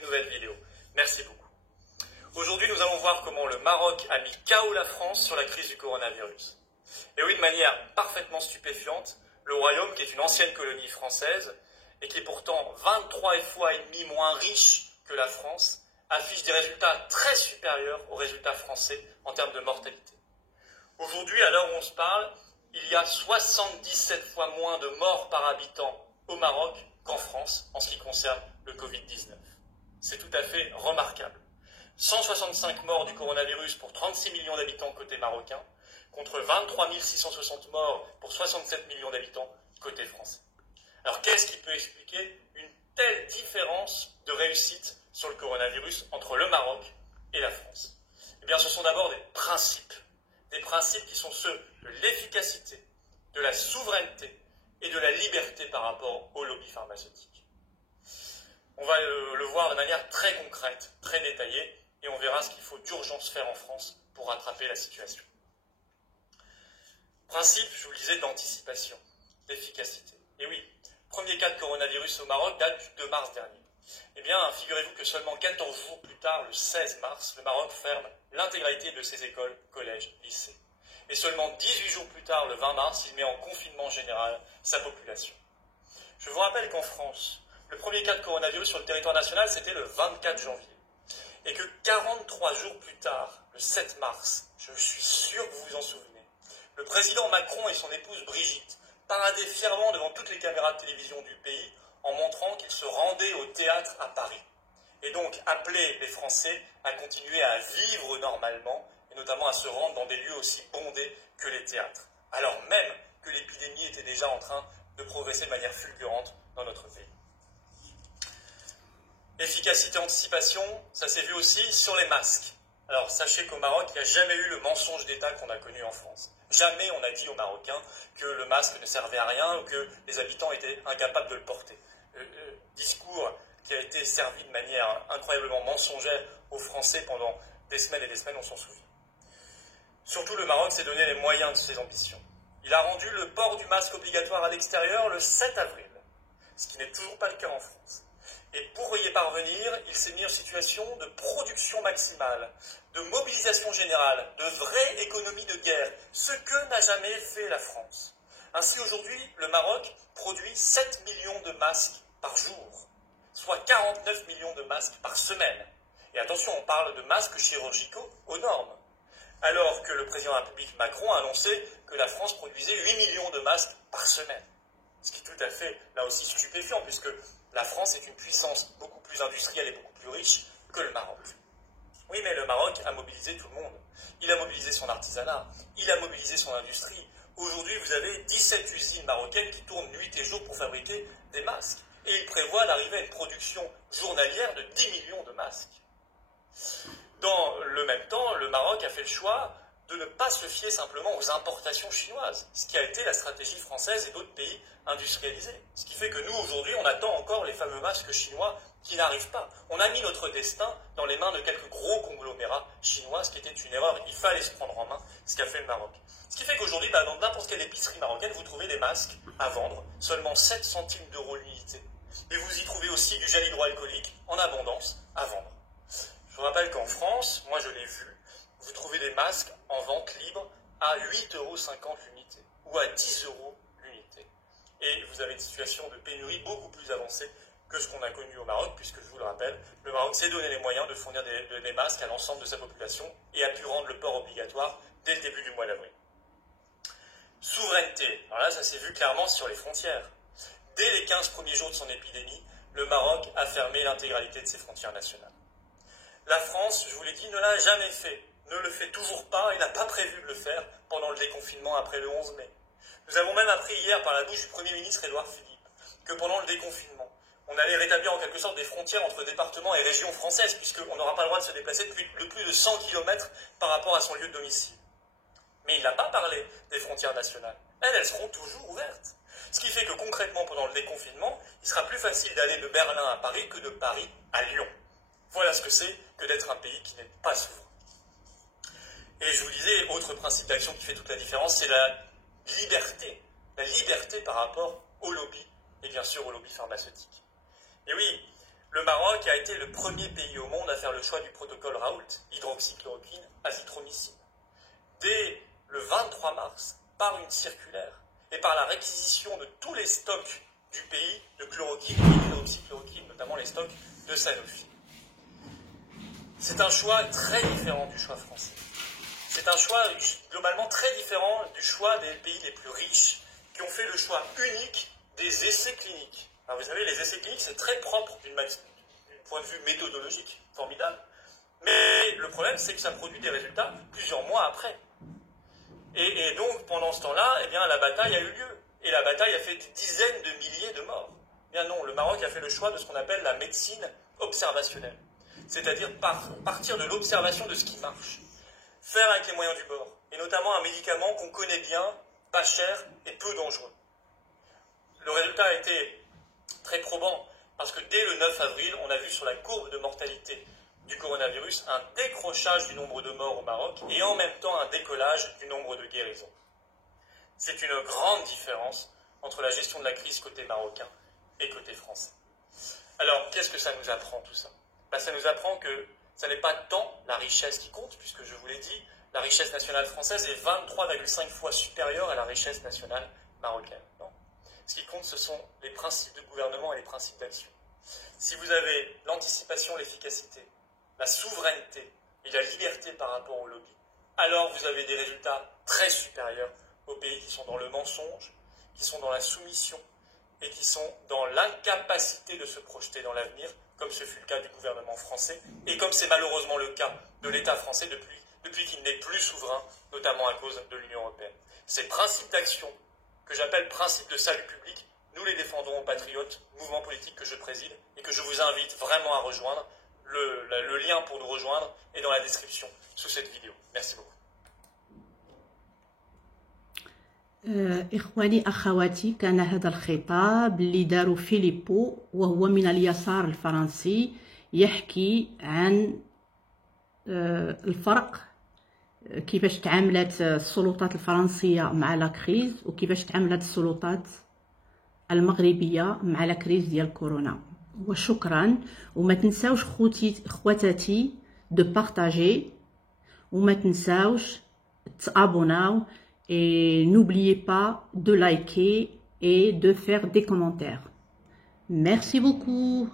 Nouvelle vidéo. Merci beaucoup. Aujourd'hui, nous allons voir comment le Maroc a mis KO la France sur la crise du coronavirus. Et oui, de manière parfaitement stupéfiante, le Royaume, qui est une ancienne colonie française et qui est pourtant 23 fois et demi moins riche que la France, affiche des résultats très supérieurs aux résultats français en termes de mortalité. Aujourd'hui, à l'heure où on se parle, il y a 77 fois moins de morts par habitant au Maroc qu'en France en ce qui concerne le Covid-19. C'est tout à fait remarquable. 165 morts du coronavirus pour 36 millions d'habitants côté marocain, contre 23 660 morts pour 67 millions d'habitants côté français. Alors qu'est-ce qui peut expliquer une telle différence de réussite sur le coronavirus entre le Maroc et la France? Eh bien, ce sont d'abord des principes qui sont ceux de l'efficacité, de la souveraineté et de la liberté par rapport au lobby pharmaceutique. On va le voir de manière très concrète, très détaillée, et on verra ce qu'il faut d'urgence faire en France pour rattraper la situation. Principe, je vous le disais, d'anticipation, d'efficacité. Et oui, le premier cas de coronavirus au Maroc date du 2 mars dernier. Eh bien, figurez-vous que seulement 14 jours plus tard, le 16 mars, le Maroc ferme l'intégralité de ses écoles, collèges, lycées. Et seulement 18 jours plus tard, le 20 mars, il met en confinement général sa population. Je vous rappelle qu'en France, le premier cas de coronavirus sur le territoire national, c'était le 24 janvier. Et que 43 jours plus tard, le 7 mars, je suis sûr que vous vous en souvenez, le président Macron et son épouse Brigitte paradaient fièrement devant toutes les caméras de télévision du pays en montrant qu'ils se rendaient au théâtre à Paris. Et donc appelaient les Français à continuer à vivre normalement, et notamment à se rendre dans des lieux aussi bondés que les théâtres, alors même que l'épidémie était déjà en train de progresser de manière fulgurante dans notre pays. Efficacité, anticipation, ça s'est vu aussi sur les masques. Alors sachez qu'au Maroc, il n'y a jamais eu le mensonge d'État qu'on a connu en France. Jamais on a dit aux Marocains que le masque ne servait à rien ou que les habitants étaient incapables de le porter. Discours qui a été servi de manière incroyablement mensongère aux Français pendant des semaines et des semaines, on s'en souvient. Surtout, le Maroc s'est donné les moyens de ses ambitions. Il a rendu le port du masque obligatoire à l'extérieur le 7 avril, ce qui n'est toujours pas le cas en France. Et pour y parvenir, il s'est mis en situation de production maximale, de mobilisation générale, de vraie économie de guerre, ce que n'a jamais fait la France. Ainsi, aujourd'hui, le Maroc produit 7 millions de masques par jour, soit 49 millions de masques par semaine. Et attention, on parle de masques chirurgicaux aux normes. Alors que le président de la République Macron a annoncé que la France produisait 8 millions de masques par semaine. Ce qui est tout à fait, là aussi, stupéfiant, puisque la France est une puissance beaucoup plus industrielle et beaucoup plus riche que le Maroc. Oui, mais le Maroc a mobilisé tout le monde. Il a mobilisé son artisanat, il a mobilisé son industrie. Aujourd'hui, vous avez 17 usines marocaines qui tournent nuit et jour pour fabriquer des masques. Et il prévoit d'arriver à une production journalière de 10 millions de masques. Dans le même temps, le Maroc a fait le choix de ne pas se fier simplement aux importations chinoises, ce qui a été la stratégie française et d'autres pays industrialisés. Ce qui fait que nous, aujourd'hui, on attend encore les fameux masques chinois qui n'arrivent pas. On a mis notre destin dans les mains de quelques gros conglomérats chinois, ce qui était une erreur. Il fallait se prendre en main, ce qu'a fait le Maroc. Ce qui fait qu'aujourd'hui, dans n'importe quelle épicerie marocaine, vous trouvez des masques à vendre, seulement 7 centimes d'euros l'unité. Et vous y trouvez aussi du gel hydroalcoolique en abondance à vendre. Je vous rappelle qu'en France, moi je l'ai vu, vous trouvez des masques en vente libre à 8,50 € l'unité ou à 10 € l'unité. Et vous avez une situation de pénurie beaucoup plus avancée que ce qu'on a connu au Maroc, puisque je vous le rappelle, le Maroc s'est donné les moyens de fournir des masques à l'ensemble de sa population et a pu rendre le port obligatoire dès le début du mois d'avril. Souveraineté, alors là ça s'est vu clairement sur les frontières. Dès les 15 premiers jours de son épidémie, le Maroc a fermé l'intégralité de ses frontières nationales. La France, je vous l'ai dit, ne l'a jamais fait, ne le fait toujours pas et n'a pas prévu de le faire pendant le déconfinement après le 11 mai. Nous avons même appris hier par la bouche du Premier ministre Édouard Philippe que pendant le déconfinement, on allait rétablir en quelque sorte des frontières entre départements et régions françaises, puisqu'on n'aura pas le droit de se déplacer de plus de 100 km par rapport à son lieu de domicile. Mais il n'a pas parlé des frontières nationales. Elles seront toujours ouvertes. Ce qui fait que concrètement, pendant le déconfinement, il sera plus facile d'aller de Berlin à Paris que de Paris à Lyon. Voilà ce que c'est que d'être un pays qui n'est pas souverain. Et je vous disais, autre principe d'action qui fait toute la différence, c'est la liberté par rapport au lobby, et bien sûr au lobby pharmaceutique. Et oui, Le Maroc a été le premier pays au monde à faire le choix du protocole Raoult, hydroxychloroquine, azithromycine. Dès le 23 mars, par une circulaire et par la réquisition de tous les stocks du pays de chloroquine et d'hydroxychloroquine, notamment les stocks de Sanofi. C'est un choix très différent du choix français. C'est un choix globalement très différent du choix des pays les plus riches qui ont fait le choix unique des essais cliniques. Alors vous savez, les essais cliniques, c'est très propre du point de vue méthodologique, formidable. Mais le problème, c'est que ça produit des résultats plusieurs mois après. Et donc, pendant ce temps-là, eh bien, la bataille a eu lieu. Et la bataille a fait des dizaines de milliers de morts. Eh bien non, le Maroc a fait le choix de ce qu'on appelle la médecine observationnelle. C'est-à-dire partir de l'observation de ce qui marche. Faire avec les moyens du bord. Et notamment un médicament qu'on connaît bien, pas cher et peu dangereux. Le résultat a été très probant, parce que dès le 9 avril, on a vu sur la courbe de mortalité du coronavirus un décrochage du nombre de morts au Maroc et en même temps un décollage du nombre de guérisons. C'est une grande différence entre la gestion de la crise côté marocain et côté français. Alors, qu'est-ce que ça nous apprend tout ça? Ça nous apprend que ça n'est pas tant la richesse qui compte, puisque je vous l'ai dit, la richesse nationale française est 23,5 fois supérieure à la richesse nationale marocaine. Non. Ce qui compte, ce sont les principes de gouvernement et les principes d'action. Si vous avez l'anticipation, l'efficacité, la souveraineté et la liberté par rapport au lobby, alors vous avez des résultats très supérieurs aux pays qui sont dans le mensonge, qui sont dans la soumission et qui sont dans l'incapacité de se projeter dans l'avenir, comme ce fut le cas du gouvernement français et comme c'est malheureusement le cas de l'État français depuis qu'il n'est plus souverain, notamment à cause de l'Union européenne. Ces principes d'action, que j'appelle principes de salut public, nous les défendons aux patriotes, mouvement politique que je préside et que je vous invite vraiment à rejoindre. Le lien pour nous rejoindre est dans la description sous cette vidéo. Merci beaucoup. إخواني أخواتي، كان هذا الخطاب اللي داروا فيليبو وهو من اليسار الفرنسي يحكي عن الفرق كيفاش تعاملت السلطات الفرنسية مع لا كريز وكيفاش تعاملت السلطات المغربية مع لا كريز ديال كورونا. وشكرا، وما تنساوش خواتاتي دو بارطاجي وما تنساوش تابوناو et n'oubliez pas de liker et de faire des commentaires. Merci beaucoup.